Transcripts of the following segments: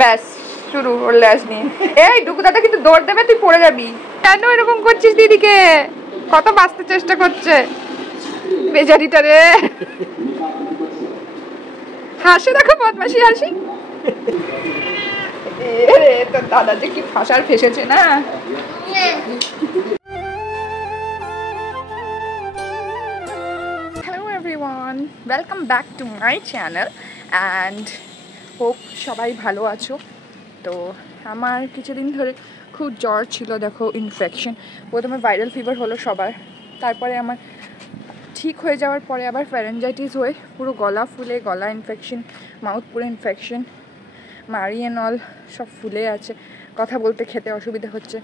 ব্যাস শুরু ওর ল্যাস নিয়ে। এই ডুকু দাদা কিন্তু দৌড় দেবে, তুই পড়ে যাবি। কেন এরকম করছিস দিদিকে? কত বাঁচতে চেষ্টা করছে বেচারিটা রে। হাসি দেখো, বদমাসি হাসি। রে তোর দাদা যে কি ফাঁসার ফেসেছে না। Hello everyone, welcome back to my channel and hope সবাই ভালো আছো। তো আমার কিছুদিন ধরে খুব জ্বর ছিল, দেখো ইনফেকশন। প্রথমে ভাইরাল ফিভার হলো সবার, তারপরে আমার ঠিক হয়ে যাওয়ার পরে আবার ফ্যারেঞ্জাইটিস হয়ে পুরো গলা ফুলে, গলা ইনফেকশন, মাউথ পুরো ইনফেকশন, মারি অ্যান্ড অল সব ফুলে আছে, কথা বলতে খেতে অসুবিধা হচ্ছে।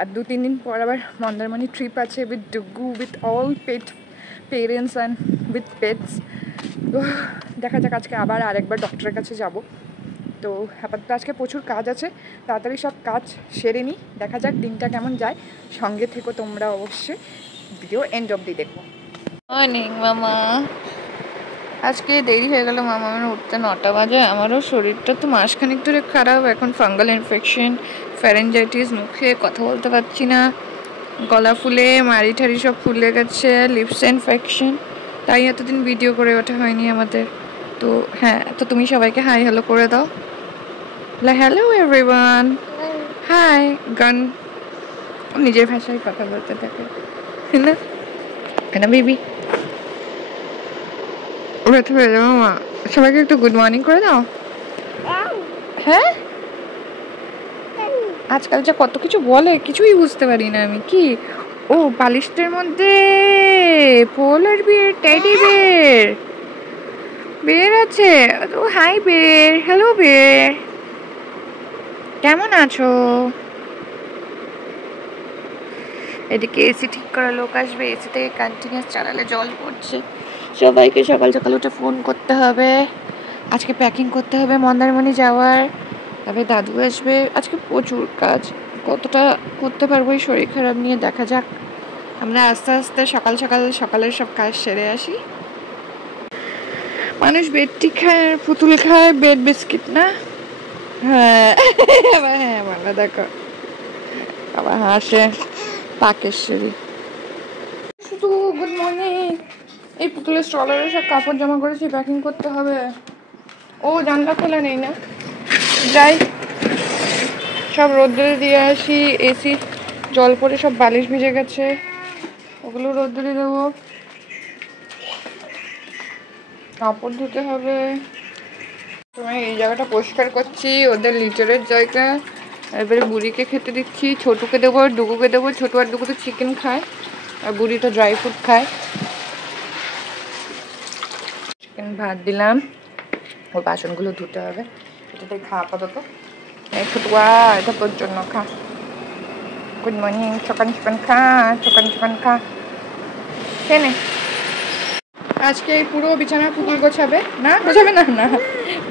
আর 2-3 দিন পর আবার মন্দারমণি ট্রিপ আছে with ডুগু, with all parents and with pets. তো দেখা যাক, আজকে আবার আরেকবার ডক্টরের কাছে যাব। তো আপাতত আজকে প্রচুর কাজ আছে, তাড়াতাড়ি সব কাজ সেরে নিই, দেখা যাক দিনটা কেমন যায়। সঙ্গে থেকো তোমরা অবশ্যই, ভিডিও এন্ড অবধি দেখো। মর্নিং মামা। আজকে দেরি হয়ে গেল মামার উঠতে, 9টা বাজে। আমারও শরীরটা তো মাসখানিক ধরে খারাপ, এখন ফাঙ্গাল ইনফেকশন, ফ্যারেঞ্জাইটিস, মুখে কথা বলতে পারছি না, গলা ফুলে, মাড়ি ঠাড়ি সব ফুলে গেছে, লিপস ইনফেকশন, তাই এতদিন ভিডিও করে ওঠা হয়নি আমাদের। তো হ্যাঁ, তো তুমি সবাইকে হাই হ্যালো করে দাও। Hello everyone, hi. গান নিজের ভাষায় কথা বলতে থাকে না কেন বেবি? ব্যথা হয়ে যাবো মা, সবাইকে একটু গুড মর্নিং করে দাও। হ্যাঁ, আজকাল যা কত কিছু বলে, কিছুই বুঝতে পারি না আমি। কি ও বালিশটার মধ্যে পোলার বিয়ার, টেডি বের বের আছে। ও হাই বের, হ্যালো বের, কেমন আছো? এদিকে এসি ঠিক করা লোক আসবে, এসি থেকে কন্টিনিউয়াস চালালে জল পড়ছে। সবাইকে সকাল সকাল উঠে ফোন করতে হবে, আজকে প্যাকিং করতে হবে মন্দারমণি যাওয়ার, তবে দাদু আসবে। আজকে প্রচুর কাজ, কতটা করতে পারবো এই শরীর খারাপ নিয়ে দেখা যাক। আমরা আস্তে আস্তে সকালের সব কাজ সেরে আসি। মানুষ বেডটি খায়, পুতুল খায়, বেড বিস্কিট না? হ্যাঁ হ্যাঁ বলো, দেখো আবার হাসে পাকেশ্বরী। শুধু গুড মর্নিং। এই পুতুলের স্ট্রলারে সব কাপড় জমা করেছি, প্যাকিং করতে হবে। ও জানলা খোলা নেই না, যাই সব রোদ্দুরে দিয়ে আসি। এসি জল পড়ে সব বালিশ ভিজে গেছে, ওগুলো রোদ্দুরে দেবো। কাপড় ধুতে হবে। তোমার এই জায়গাটা পরিষ্কার করছি, ওদের লিটারের জায়গা। এবারে বুড়িকে খেতে দিচ্ছি, ছোটুকে দেবো, ডুগুকে দেবো। ছোটু আর ডুগু তো চিকেন খায়, আর বুড়ি তো ড্রাই ফ্রুট খায়। চিকেন ভাত দিলাম, ওই বাসনগুলো ধুতে হবে। এটাতে খা আপাতত। এই ছোটুয়া, এটা তোর জন্য খা। গুড মর্নিং, সকান খা, সকান খা, খেয়ে নে। আজকে এই পুরো বিছানা পুতুল গোছাবে না, গোছাবে না, না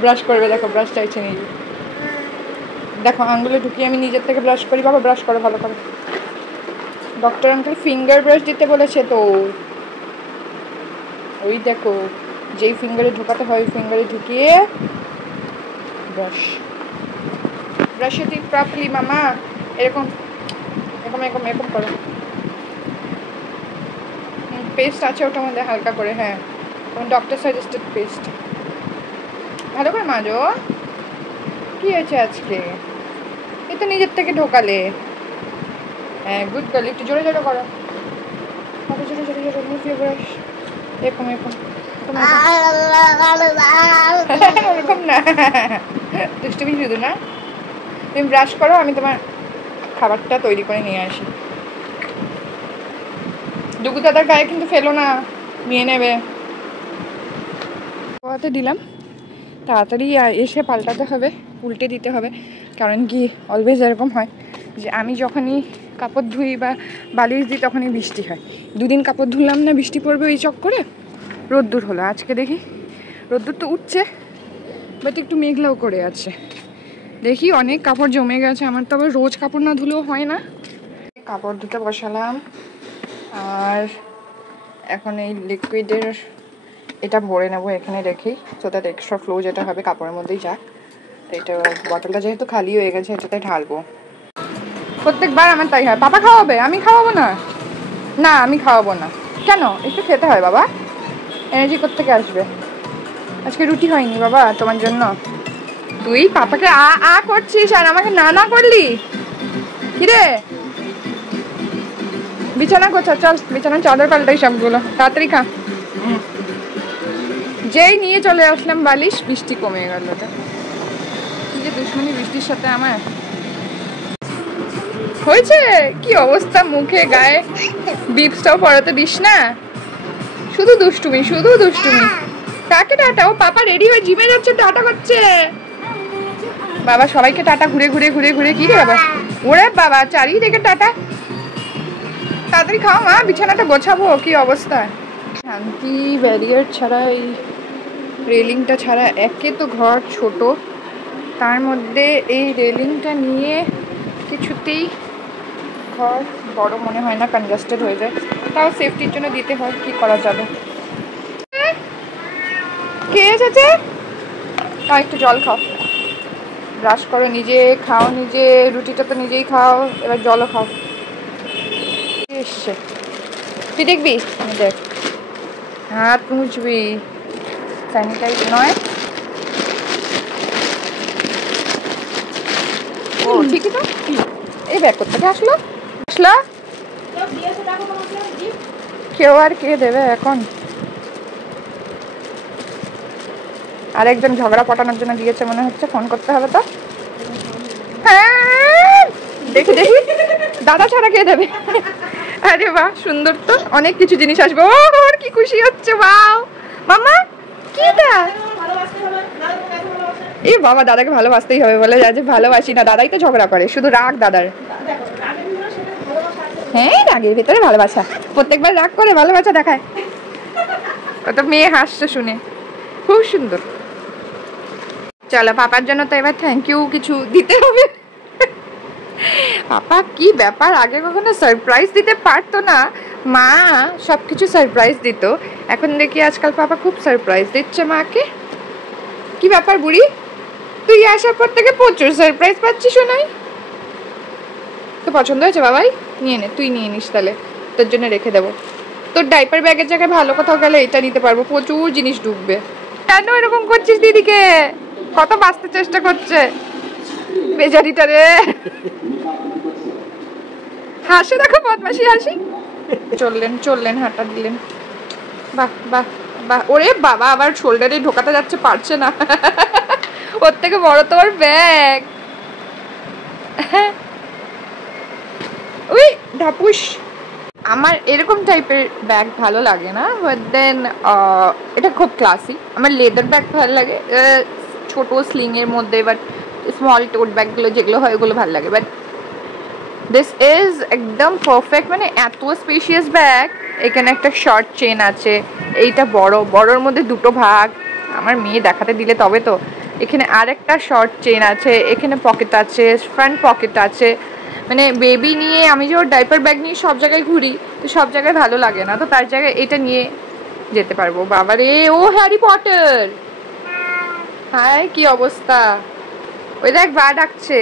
ব্রাশ করবে। দেখো ব্রাশ চাইছে নিজে, দেখো আঙ্গুলে ঢুকিয়ে আমি নিজের থেকে ব্রাশ করি। বাবা ব্রাশ করো ভালো করে। ডক্টর আঙ্কেল ফিঙ্গার ব্রাশ দিতে বলেছে তো, ওই দেখো যেই ফিঙ্গারে ঢুকাতে হয় ফিঙ্গারে ঢুকিয়ে ব্রাশ। ব্রাশে দিন প্রপারলি মামা, এরকম এরকম এরকম এরকম করো। পেস্ট আছে ওটার মধ্যে হালকা করে, হ্যাঁ ডক্টর সাজেস্টেড পেস্ট। ভালো করে মাজো। কি হয়েছে আজকে? এই তো নিজের থেকে ঢোকালে। হ্যাঁ গুড গার্ল, একটু জোরে জোরে করো, জোরে জোরে জোরে মুভিয়ে ব্রাশ। এরকম এরকম ওরকম না, দুষ্টুমি শুধু না। তুমি ব্রাশ করো, আমি তোমার খাবারটা তৈরি করে নিয়ে আসি। ডুগু দাদার গায়ে কিন্তু ফেলো না, নিয়ে নেবে। পোয়াতে দিলাম, তাড়াতাড়ি এসে পাল্টাতে হবে, উল্টে দিতে হবে। কারণ কি অলওয়েজ এরকম হয় যে আমি যখনই কাপড় ধুই বা বালিশ দিই তখনই বৃষ্টি হয়। 2 দিন কাপড় ধুলাম না, বৃষ্টি পড়বে ওই চক্করে রোদ্দুর হলো। আজকে দেখি রোদ্দুর তো উঠছে, বাট একটু মেঘলাও করে আছে। দেখি অনেক কাপড় জমে গেছে আমার, তো আবার রোজ কাপড় না ধুলেও হয় না। কাপড় ধুতে বসালাম, আর এখন এই লিকুইডের এটা ভরে নেবো এখানে রেখেই, সো দ্যাট এক্সট্রা ফ্লো যেটা হবে কাপড়ের মধ্যেই যাক। এটা বটলটা যেহেতু খালি হয়ে গেছে এটাতে ঢালবো। প্রত্যেকবার আমার তাই হয়। পাপা খাওয়াবে, আমি খাওয়াবো না। না আমি খাওয়াবো না। কেন? একটু খেতে হয় বাবা, এনার্জি কোত্থেকে আসবে? আজকে রুটি হয়নি বাবা তোমার জন্য। তুই পাপাকে আ আ করছিস আর আমাকে না না করলি। কিরে বিছানা গোছা, চল বিছানার চাদর পাল্টাই সবগুলো, তাড়াতাড়ি খা। যেই নিয়ে চলে আসলাম বালিশ, বৃষ্টি কমে গেল। কি যে দুশ্মনী বৃষ্টির সাথে আমার হয়েছে। কি অবস্থা মুখে গায়ে, বিপসটাও পড়াতে দিস না। শুধু দুষ্টুমি, শুধু দুষ্টুমি। কাকে টাটা? ও পাপা রেডি হয়ে জিমে যাচ্ছে, টাটা করছে। বাবা সবাইকে টাটা, ঘুরে ঘুরে ঘুরে ঘুরে। কি রে বাবা, ওরে বাবা চারিদিকে টাটা। তাড়াতাড়ি খাও মা, বিছানাটা গোছাবো। কি অবস্থা! শান্তি ব্যারিয়ার ছাড়া, এই রেলিংটা ছাড়া, একে তো ঘর ছোট, তার মধ্যে এই রেলিংটা নিয়ে কিছুতেই ঘর বড় মনে হয় না, কনজাস্টেড হয়ে যায়। তাও সেফটির জন্য দিতে হয়, কি করা যাবে। কে এসেছে? একটু জল খাও, ব্রাশ করো, নিজে খাও, নিজে রুটিটা তো নিজেই খাও, এবার জলও খাও। এসছে, তুই দেখবি? দেখ, হাত মুছবি, স্যানিটাইজ নয়। ও ঠিকই তো। এই ব্যাগ কোথা আসলো? আসলো কেউ আর কে দেবে এখন? আরেকজন ঝগড়া পটানোর জন্য দিয়েছে মনে হচ্ছে, ফোন করতে হবে তো। হ্যাঁ দেখি দেখি, দাদা ছাড়া কে দেবে? আরে বাহ, সুন্দর তো, অনেক কিছু জিনিস আসবে। ও কি খুশি হচ্ছে, বাও মামা। কি দা? এই বাবা, দাদাকে ভালোবাসতেই হবে বলে, আজ ভালোবাসি না, দাদাই তো ঝগড়া করে, শুধু রাগ দাদার। হ্যাঁ রাগের ভেতরে ভালোবাসা, প্রত্যেকবার রাগ করে ভালোবাসা দেখায়। কত মেয়ে হাসছে শুনে, খুব সুন্দর। চলো, পাপার জন্য তো এবার থ্যাংক ইউ কিছু দিতে হবে। পাপা কি ব্যাপার, আগে কখনো সারপ্রাইজ দিতে পারতো না, মা সব কিছু সারপ্রাইজ দিত, এখন দেখি আজকাল পাপা খুব সারপ্রাইজ দিচ্ছে মাকে। কি ব্যাপার বুড়ি, তুই আসার পর থেকে প্রচুর সারপ্রাইজ পাচ্ছিস শোনাই। তো পছন্দ হয়েছে বাবাই? নিয়ে নে, তুই নিয়ে নিস তাহলে, তোর জন্য রেখে দেবো। তোর ডাইপার ব্যাগের জায়গায় ভালো কোথাও গেলে এটা নিতে পারবো, প্রচুর জিনিস ঢুকবে। কেন এরকম করছিস দিদিকে? কত বাঁচতে চেষ্টা করছে বেচারিটা রে। হাসি দেখো, বদমাসি হাসি। চললেন চললেন, হাঁটা দিলেন, বাহ বাহ বাহ। ওরে বাবা, আবার শোল্ডারে ঢোকাতে যাচ্ছে, পারছে না। ওর থেকে বড় তোর ব্যাগ। ওই ঢাপুস। আমার এরকম টাইপের ব্যাগ ভালো লাগে না, বাট দেন এটা খুব ক্লাসি। আমার লেদার ব্যাগ ভালো লাগে, ছোট স্লিং এর মধ্যে, বাট স্মল টোট ব্যাগগুলো যেগুলো হয় ওগুলো ভালো লাগে। বাট দিস ইজ একদম পারফেক্ট, মানে এত স্পেশিয়াস ব্যাগ। এখানে একটা শর্ট চেন আছে, এইটা বড়, বড়োর মধ্যে দুটো ভাগ, আমার মেয়ে দেখাতে দিলে তবে তো। এখানে আরেকটা শর্ট চেন আছে, এখানে পকেট আছে, ফ্রন্ট পকেট আছে। মানে বেবি নিয়ে আমি যে ওর ডাইপার ব্যাগ নিয়ে সব জায়গায় ঘুরি, তো সব জায়গায় ভালো লাগে না, তো তার জায়গায় এটা নিয়ে যেতে পারবো। বাবা রে, ও হ্যারি পটার। হাই কি অবস্থা, ওই দেখ বা ডাকছে।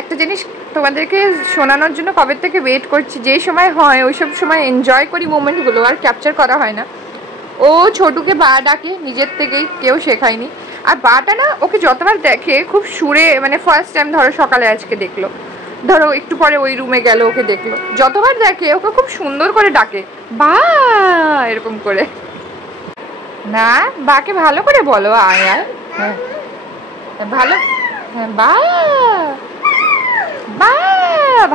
একটা জিনিস তোমাদেরকে শোনানোর জন্য কবে থেকে ওয়েট করছি, যে সময় হয় ওই সব সময় এনজয় করি মোমেন্টগুলো, আর ক্যাপচার করা হয় না। ও ছোটুকে বা ডাকে নিজের থেকেই, কেউ শেখায়নি। আর বাটা না, ওকে যতবার দেখে খুব সুরে, মানে ফার্স্ট টাইম ধরো সকালে আজকে দেখলো, ধরো একটু পরে ওই রুমে গেল, ওকে দেখলো, যতবার দেখে ওকে খুব সুন্দর করে ডাকে, বা এরকম করে। না, বাকে ভালো করে বলো, আয় আয়। হ্যাঁ ভালো, হ্যাঁ বা বা,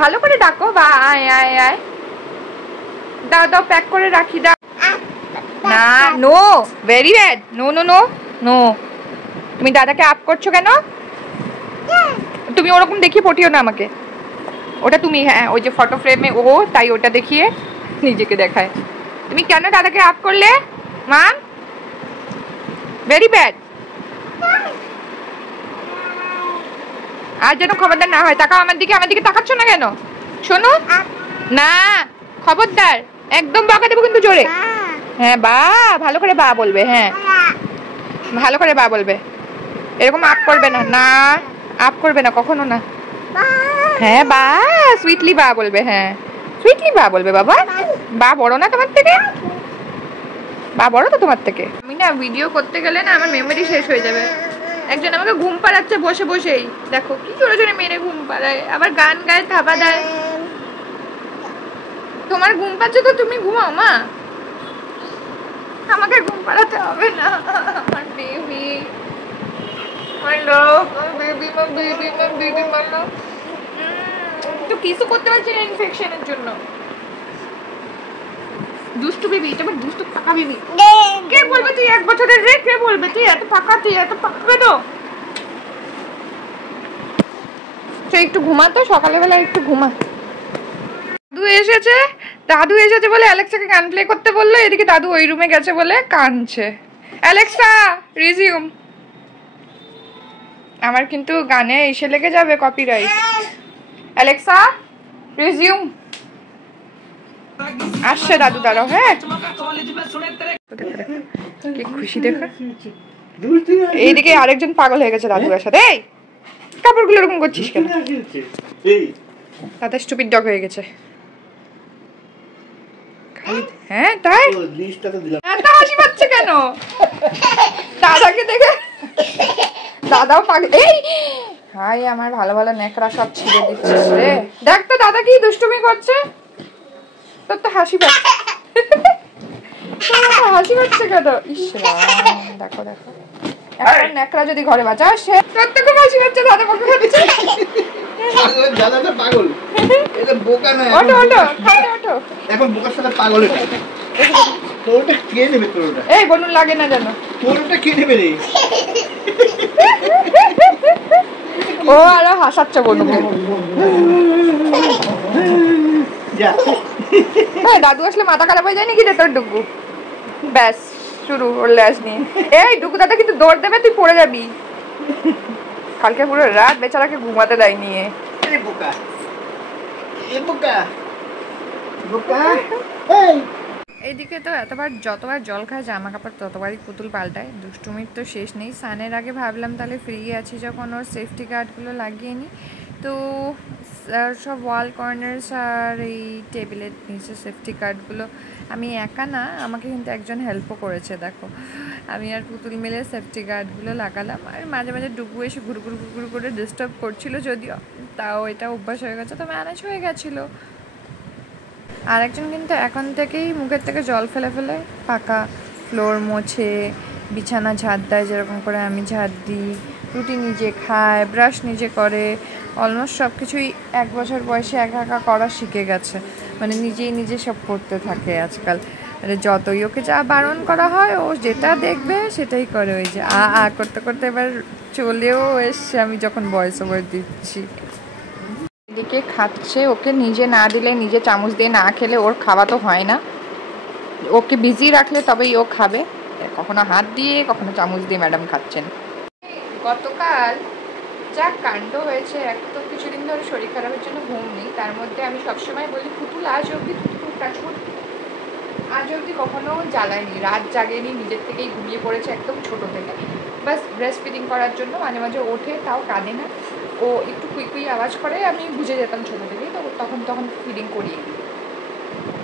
ভালো করে ডাকো, বা আয় আয় আয়। দাও দাও, প্যাক করে রাখি, দাও। না, no, very bad, no no no no. তুমি দাদাকে আপ করছো কেন? তুমি ওরকম দেখিয়ে পটিও না আমাকে। ওটা তুমি, হ্যাঁ ওই যে ফটো ফ্রেমে ও, তাই ওটা দেখিয়ে নিজেকে দেখায়। তুমি কেন দাদাকে আপ করলে মাম? Very bad. আর যেন খবরদার না হয়, তাকাও আমার দিকে, আমার দিকে তাকাচ্ছ না কেন? শোনো না, খবরদার, একদম বকা দেবো কিন্তু জোরে। হ্যাঁ বা, ভালো করে বা বলবে, হ্যাঁ ভালো করে বা বলবে। এরকম আপ করবে না, না আপ করবে না কখনো না। হ্যাঁ বা, সুইটলি বা বলবে, হ্যাঁ সুইটলি বা বলবে। বাবা বা বড় না তোমার থেকে? বা বড় তো তোমার থেকে। আমি না ভিডিও করতে গেলে না আমার মেমোরি শেষ হয়ে যাবে। একজন আমাকে ঘুম পাড়াচ্ছে বসে বসেই, দেখো কি জোরে জোরে মেরে ঘুম পাড়ায়, আবার গান গায়, থাবা দেয়। তোমার ঘুম পাচ্ছে তো তুমি ঘুমাও মা, আমাকে ঘুম পাড়াতে হবে না। আমার বেবি, মাই লাভ, আমার baby, my baby, my baby, my love. তো কিছু করতে পারছি না ইনফেকশনের জন্য। দুষ্টু বেবি, এটা আমার দুষ্টু পাকা বেবি। কে বলবে তুই 1 বছরের রে? কে বলবে তুই এত পাকা, তুই এত পাকা কেন? তো একটু ঘুমা, তো সকালবেলা একটু ঘুমা। দাদু এসেছে, দাদু এসেছে বলে অ্যালেক্সাকে গান প্লে করতে বললো, এদিকে দাদু ওই রুমে গেছে বলে কাঁদছে। Alexa resume. আমার কিন্তু গানে এসে লেগে যাবে কপিরাইট। Alexa resume. আসছে দাদু, দাঁড়াও। হ্যাঁ কি খুশি দেখো। এইদিকে আরেকজন পাগল হয়ে গেছে দাদু সাথে। এই কাপড়গুলো এরকম করছিস কেন? দাদা স্টুপিড ডগ হয়ে গেছে। হ্যাঁ তাই এত হাসি পাচ্ছে কেন? দাদাকে দেখে দাদাও পাগল। এই হাই, আমার ভালো ভালো নেকড়া সব ছিঁড়ে দিচ্ছিস রে। দেখ তো দাদা কি দুষ্টুমি করছে। তোর তো হাসি পাচ্ছে, হাসি পাচ্ছে কেন? ইস দেখো দেখো, এখন নেকড়া যদি ঘরে বাঁচা সে তোর তো খুব হাসি পাচ্ছে। দাদা বকে খাচ্ছে। দাদাটা পাগল, এটা বোকা না। ওঠো ওঠো, খাইতে ওঠো। এখন বোকার সাথে পাগল এটা। তোরটা কে নেবে? তোরটা এই বনুন লাগে না জানো। তোরটা কে নেবে রে? ও আরো হাসাচ্ছে বনুকে। যা, দাদু আসলে মাথা খারাপ হয়ে যায় নাকি রে তোর ডুগু? ব্যাস শুরু ওর ল্যাস নিয়ে। এই ডুগু দাদা কিন্তু দৌড় দেবে, তুই পড়ে যাবি। কালকে পুরো রাত বেচারাকে ঘুমাতে দেয় নিয়ে। এ বোকা, এ বোকা, বোকা। এই এইদিকে তো যতবার জল খায় জামা কাপড় ততবারই পুতুল পাল্টায়। দুষ্টুমির তো শেষ নেই। স্নানের আগে ভাবলাম তাহলে ফ্রি আছি যখন ওর সেফটি গার্ডগুলো লাগিয়ে নিই। তো সব ওয়াল কর্নার্স আর এই টেবিলের নিচে সেফটি গার্ডগুলো আমি একা না, আমাকে কিন্তু একজন হেল্পও করেছে। দেখো আমি আর পুতুল মিলে সেফটি গার্ডগুলো লাগালাম। আর মাঝে মাঝে ডুবু এসে ঘুরু করে ডিস্টার্ব করছিল, যদিও তাও এটা অভ্যাস হয়ে গেছে, তো ম্যানেজ হয়ে গেছিলো। আরেকজন কিন্তু এখন থেকেই মুখের থেকে জল ফেলে ফেলে পাকা ফ্লোর মোছে, বিছানা ঝাড় দেয় যেরকম করে আমি ঝাড় দিই, রুটি নিজে খায়, ব্রাশ নিজে করে। অলমোস্ট সব কিছুই 1 বছর বয়সে একা একা করা শিখে গেছে, মানে নিজেই নিজে সব করতে থাকে আজকাল। মানে যতই ওকে যা বারণ করা হয় ও যেটা দেখবে সেটাই করে। ওই যে আ করতে করতে এবার চলেও এসছে আমি যখন ভয়েস ওভার দিচ্ছি। এদিকে খাচ্ছে, ওকে নিজে না দিলে, নিজে চামচ দিয়ে না খেলে ওর খাওয়া তো হয় না। ওকে বিজি রাখলে তবেই ও খাবে। কখনো হাত দিয়ে কখনো চামচ দিয়ে ম্যাডাম খাচ্ছেন। গতকাল যা কাণ্ড হয়েছে, এক তো কিছুদিন ধরে শরীর খারাপের জন্য ঘুম নেই, তার মধ্যে আমি সবসময় বলি পুতুল আজ অবধি আজ অবধি কখনো জ্বালায়নি, রাত জাগেনি, নিজের থেকেই ঘুমিয়ে পড়েছে একদম ছোটো থেকে। বাস ব্রেস্ট ফিডিং করার জন্য মাঝে মাঝে ওঠে, তাও কাঁদে না। ও একটু কুই আওয়াজ করে, আমি বুঝে যেতাম ছোটো থেকেই, তো তখন ফিডিং করিয়ে দিই।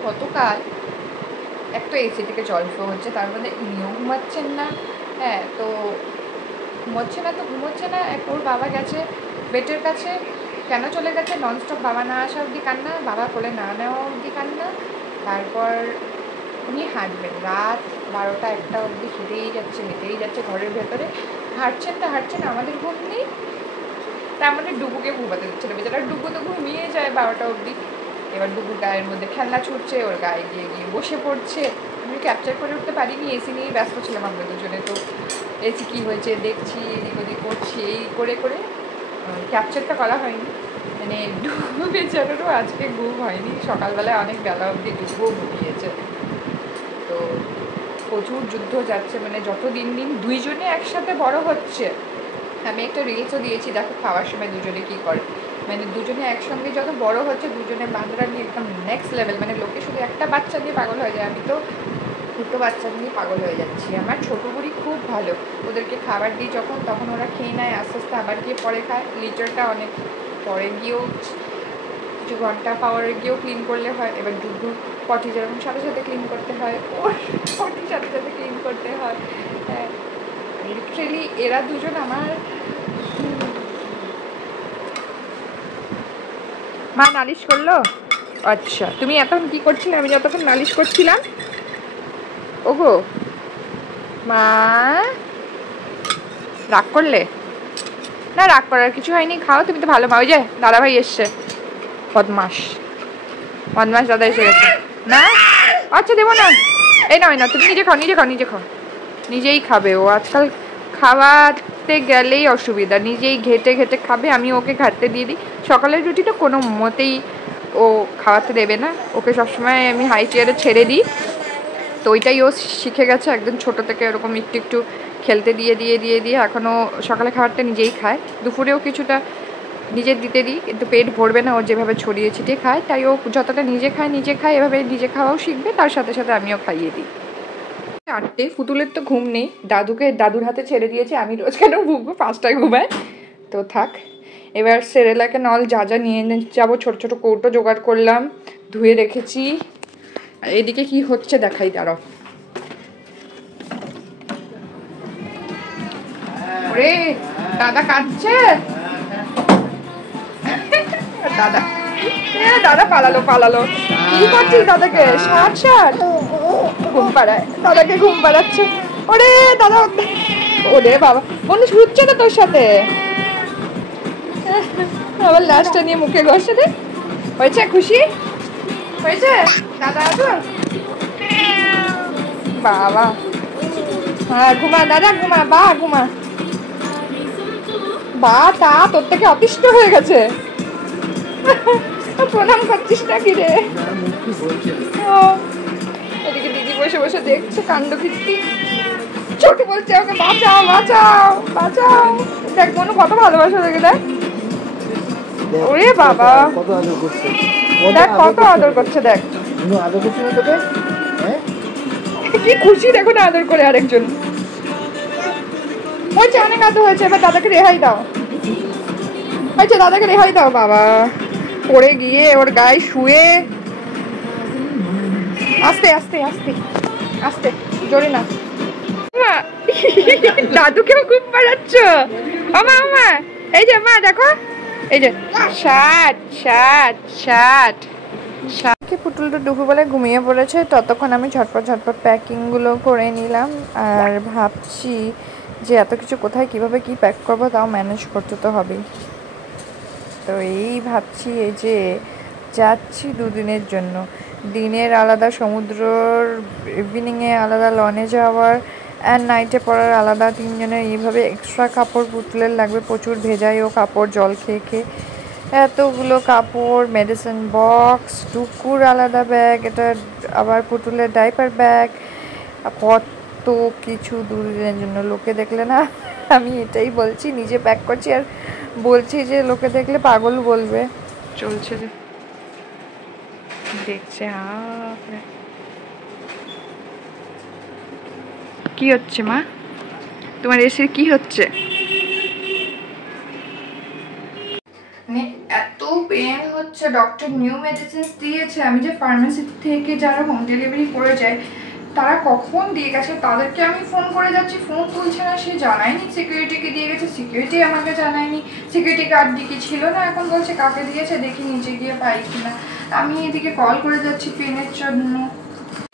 গতকাল এক তো এসি থেকে জল ফ্লো হচ্ছে, তার মধ্যে ইনিও ঘুমাচ্ছেন না। হ্যাঁ তো ঘুমোচ্ছে না। ওর বাবা গেছে বেটের কাছে, কেন চলে গেছে ননস্টপ, বাবা না আসা অবধি কান্না, বাবা কোলে না নেওয়া অবধি কান্না। তারপর উনি হাঁটবেন রাত 12টা 1টা অবধি, হেঁটেই যাচ্ছে ঘরের ভেতরে, হাঁটছেন। আমাদের ঘুম নেই, তার মধ্যে ডুবুকে ঘুমাতে দিচ্ছিল। বেচারা ডুবু তো ঘুমিয়ে যায় 12টা অবধি। এবার ডুবুর গায়ের মধ্যে খেলনা ছুটছে, ওর গায়ে গিয়ে বসে পড়ছে। আমি ক্যাপচার করে উঠতে পারিনি, এসি নিয়েই ব্যস্ত ছিলাম আমরা দুজনে। তো এসি কী হয়েছে দেখছি, এদিক ওদিক করছি, এই করে ক্যাপচারটা করা হয়নি। মানে ডুবু বেচারারও আজকে ঘুম হয়নি, সকালবেলায় অনেক বেলা অবধি ডুবুও ঘুমিয়েছে। তো প্রচুর যুদ্ধ যাচ্ছে, মানে যত দিন দুইজনে একসাথে বড় হচ্ছে। আমি একটা রিলসও দিয়েছি, দেখো খাওয়ার সময় দুজনে কী করে, মানে দুজনে একসঙ্গে যত বড় হচ্ছে, দুজনে বাঁদরা নিয়ে একদম নেক্সট লেভেল। মানে লোকে শুধু একটা বাচ্চা দিয়ে পাগল হয়ে যায়, আমি তো দুটো বাচ্চা নিয়ে পাগল হয়ে যাচ্ছি। আমার ছোটো বুড়ি খুব ভালো, ওদেরকে খাবার দিই যখন তখন ওরা খেয়ে নেয়, আস্তে আস্তে আবার গিয়ে পরে খায়। লিটারটা অনেক পরে গিয়েও কিছু ঘন্টা পাওয়ারে গিয়েও ক্লিন করলে হয়। এবার ডুডুর পটি যেরকম সাথে সাথে ক্লিন করতে হয়, ওর পটির সাথে সাথে ক্লিন করতে হয়। হ্যাঁ, লিটারেলি এরা দুজন আমার। মা নালিশ করলো? আচ্ছা, তুমি এতক্ষণ কি করছিলে? আমি যতক্ষণ নালিশ করছিলাম। ওগো মা, রাগ করলে? না, রাগ করার কিছু হয়নি, খাও, তুমি তো ভালো মা। ওই যে দাদাভাই এসছে, বদমাস বদমাস দাদা এসে গেছে। না আচ্ছা দেবো না, এই না তুমি নিজে খাও, নিজে খাও, নিজে খাও, নিজেই খাবে ও। আজকাল খাওয়াতে গেলেই অসুবিধা, নিজেই ঘেটে ঘেটে খাবে। আমি ওকে ঘাটতে দিয়ে দিই। সকালের রুটিটা কোনো মতেই ও খাওয়াতে দেবে না, ওকে সবসময় আমি হাই চেয়ারে ছেড়ে দিই। তো ওইটাই ও শিখে গেছে একদম ছোটো থেকে, এরকম একটু একটু খেলতে দিয়ে দিয়ে দিয়ে দিয়ে এখনও সকালে খাবারটা নিজেই খায়। দুপুরেও কিছুটা নিজে দিতে দিই, কিন্তু পেট ভরবে না, ও যেভাবে ছড়িয়ে ছিটিয়ে খায়। তাই ও যতটা নিজে খায় এভাবে নিজে খাওয়াও শিখবে, তার সাথে সাথে আমিও খাইয়ে দিই। 4টে, পুতুলের তো ঘুম নেই, দাদুর হাতে ছেড়ে দিয়েছে। আমি রোজ কেন ঘুমবো, 5টায় ঘুমায় তো থাক। এবার সেরেলাকে নল যা যা নিয়ে যাবো, ছোটো ছোটো কৌটো জোগাড় করলাম, ধুয়ে রেখেছি। আর এদিকে কি হচ্ছে দেখাই, দাঁড়াও। ওরে দাদা কাঁদছে, দাদা দাদা পালালো। কি করছিস দাদাকে? ষাট ঘুম পাড়ায়, দাদাকে ঘুম পাড়াচ্ছে। ওরে দাদা, ওরে বাবা, মনে শুচ্ছে না তোর সাথে, আবার লাস্টটা নিয়ে মুখে ঘষে দে। হয়েছে? খুশি হয়েছে দাদা? বাবা, হ্যাঁ ঘুমা দাদা, ঘুমা বা, ঘুমা বা। তা তোর থেকে অতিষ্ঠ হয়ে গেছে, প্রণাম করছিস নাকি রে? এদিকে দিদি বসে বসে দেখছে কাণ্ড কীর্তি। ছোট বলছে ওকে বাঁচাও বাঁচাও বাঁচাও। দেখ মনু কত ভালোবাসা দেখে, দেখ। ওরে বাবা, দেখ কত আদর করছে, দেখ কি খুশি, দেখো না আদর করে আরেকজন। হয়েছে, অনেক আদর হয়েছে, এবার দাদাকে রেহাই দাও। হয়েছে, দাদাকে রেহাই দাও। বাবা পড়ে গিয়ে ওর গায়ে শুয়ে, আস্তে আস্তে আস্তে আস্তে, জোরে না। দাদুকেও ঘুম পাড়াচ্ছ? আমা আমা, এই যে মা দেখো, এই যে 60 পুতুলটা দুপুরবেলায় ঘুমিয়ে পড়েছে। ততক্ষণ আমি ঝটপট প্যাকিংগুলো করে নিলাম। আর ভাবছি যে এত কিছু কোথায় কিভাবে কি প্যাক করবো, তাও ম্যানেজ করতে তো হবেই। তো এই ভাবছি, এই যে যাচ্ছি 2 দিনের জন্য, দিনের আলাদা সমুদ্রর, ইভিনিংয়ে আলাদা লনে যাওয়ার, অ্যান্ড নাইটে পরার আলাদা, 3 জনের এইভাবে এক্সট্রা কাপড় পুতুলের লাগবে প্রচুর, ভেজাইও কাপড় জল খেয়ে খেয়ে এতগুলো কাপড়, মেডিসিন বক্স, টুকুর আলাদা ব্যাগ, এটা আবার পুতুলের ডাইপার ব্যাগ, কত কিছু 2 দিনের জন্য। লোকে দেখলে না, আমি এটাই বলছি, নিজে প্যাক করছি আর বলছি যে লোকে দেখলে পাগল বলবে। চলছে যে দেখছে, কি হচ্ছে মা? তোমার এসে কি হচ্ছে? এত পেন হচ্ছে, ডক্টর নিউ মেডিসিন দিয়েছে। আমি যে ফার্মেসি থেকে যারা হোম ডেলিভারি করে যায় তারা কখন দিয়ে গেছে, তাদেরকে আমি ফোন করে যাচ্ছি, ফোন তুলছে না। সে জানায়নি সিকিউরিটিকে দিয়ে গেছে, সিকিউরিটি আমাকে জানায়নি, সিকিউরিটি গার্ড দিকে ছিল না, এখন বলছে কাকে দিয়েছে দেখি নিচে গিয়ে পাই কিনা। আমি এদিকে কল করে যাচ্ছি পেনের জন্য।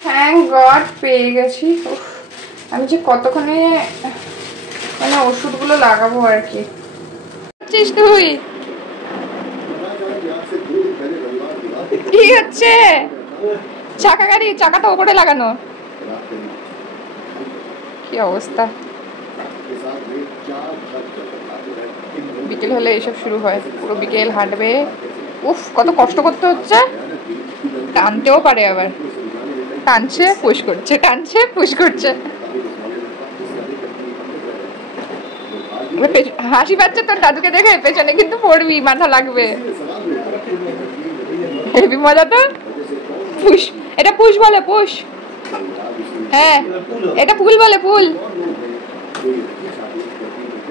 থ্যাংক গড পেয়ে গেছি। আমি যে কতক্ষণে মানে ওষুধগুলো লাগাবো আর কি। তুই কি হচ্ছে? চাকা গাড়ি, চাকাটা ওপরে লাগানো, কি অবস্থা। বিকেল হলে এসব শুরু হয়, পুরো বিকেল হাঁটবে। উফ, কত কষ্ট করতে হচ্ছে। টানতেও পারে আবার, টানছে পুশ করছে, টানছে পুশ করছে। হাসি পাচ্ছে তোর দাদুকে দেখে, পেছনে কিন্তু পড়বি, মাথা লাগবে। হেভি মজা তো। পুশ, এটা পুশ বলে, পুশ। হ্যাঁ এটা ফুল বলে, ফুল।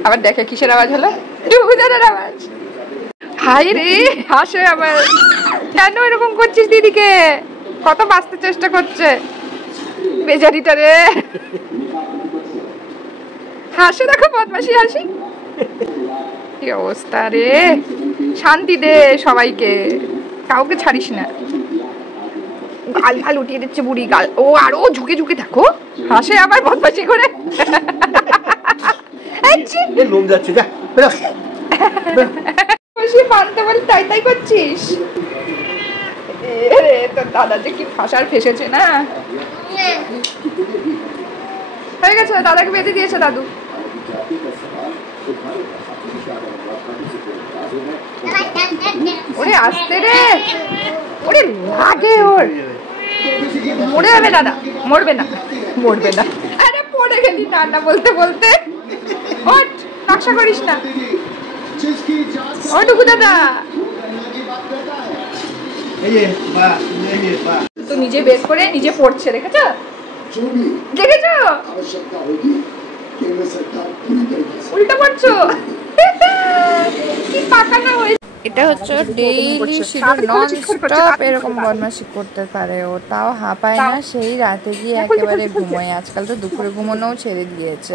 আবার দেখে কিসের আওয়াজ হলো, ডুগু দাদার আওয়াজ। হাই রে হাসে আবার, কেন এরকম করছিস দিদিকে, কত বাঁচতে চেষ্টা করছে বেচারিটা রে। হাসে দেখো, বদমাসি হাসি। কি অবস্থা রে, শান্তি দে সবাইকে, কাউকে ছাড়িস না। গাল গাল উঠিয়ে দিচ্ছে বুড়ি, গাল। ও আরো ঝুঁকে ঝুঁকে দেখো, হাসে আবার বদমাসি করে। লোম যাচ্ছে, যা পানতে বলে তাই তাই করছিস। তোর দাদা যে কি ফাঁসার ফেসেছে না। হয়ে গেছে, দাদাকে বেঁধে দিয়েছে দাদু। ওরে আসতে রে, ওরে লাগে ওর। মরে যাবে দাদা, মরবে না, মরবে না। আরে পড়ে গেলি না না বলতে বলতে। ওঠ, নকশা করিস না। ও টুকু দাদা, তো নিজে বের করে নিজে পড়ছে, দেখেছ দেখেছ, উল্টা পড়ছো। কি পাকানো হয়েছে। এটা হচ্ছে ডেইলি শুধু নন স্টপ এরকম বদমাশি করতে পারে ও, তাও হাঁপায় না, সেই রাতে গিয়ে একেবারে ঘুমোয়। আজকাল তো দুপুরে ঘুমানোও ছেড়ে দিয়েছে।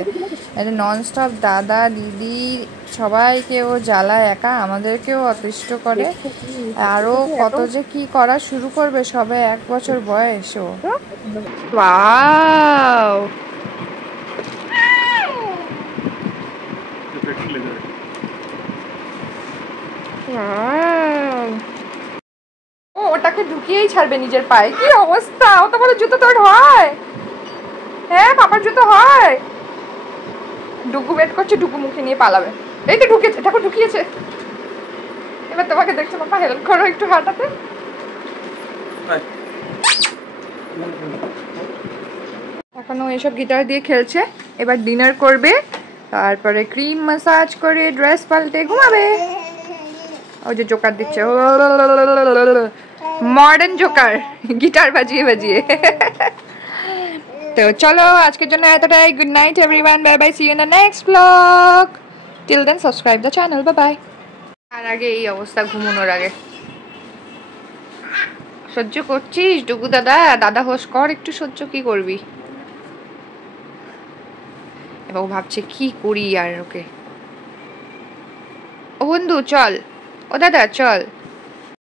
এটা নন স্টপ দাদা দিদি সবাইকে ও জ্বালায়, একা আমাদেরকেও অতিষ্ঠ করে। আরও কত যে কি করা শুরু করবে, সবে 1 বছর বয়স ও। ওয়াও, ও ওটাকে ঢুকিয়েই ছাড়বে নিজের পায়ে। কি অবস্থা, ও তো বলে জুতো তোর হয়। হ্যাঁ পাপার জুতো হয়। ডুগু বেট করছে, ডুগু মুখে নিয়ে পালাবে। এই তো ঢুকিয়েছে, ঠাকুর ঢুকিয়েছে। এবার তোমাকে দেখছো, পাপা হেল্প করো একটু হাঁটাতে। এখনো এসব গিটার দিয়ে খেলছে, এবার ডিনার করবে, তারপরে ক্রিম ম্যাসাজ করে ড্রেস পাল্টে ঘুমাবে। ওই যে জোকার দিচ্ছে, মডার্ন জোকার, গিটার বাজিয়ে বাজিয়ে। তো চলো আজকের জন্য এতটাই। Good night everyone, bye bye, see you in the next blog. Till then subscribe the channel, bye bye. আর আগে এই অবস্থা ঘুমানোর আগে। সহ্য করছিস ডুগু দাদা, দাদা হোস কর একটু সহ্য, কি করবি। এবার ও ভাবছে কি করি আর ওকে। ও বন্ধু চল, ও দাদা চল।